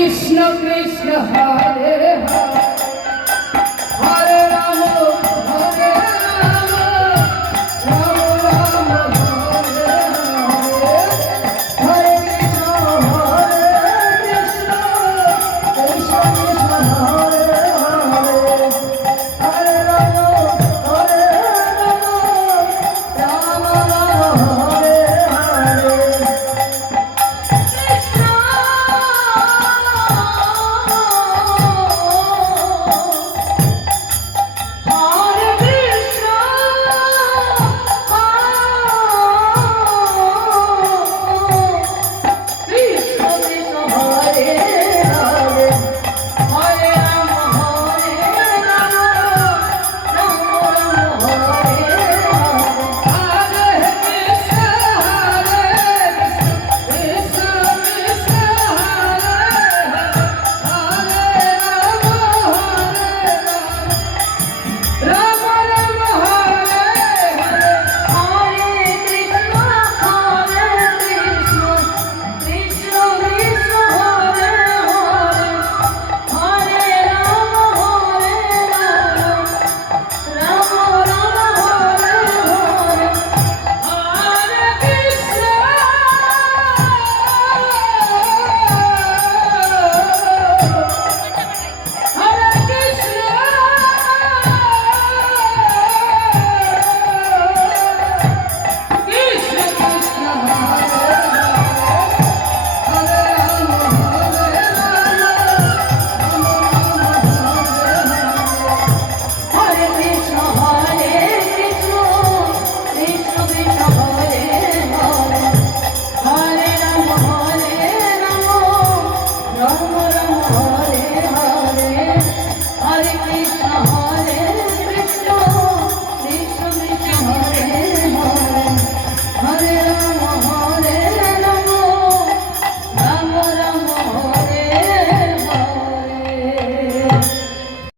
Krishna Krishna Hare Hare Hare Hare Krishna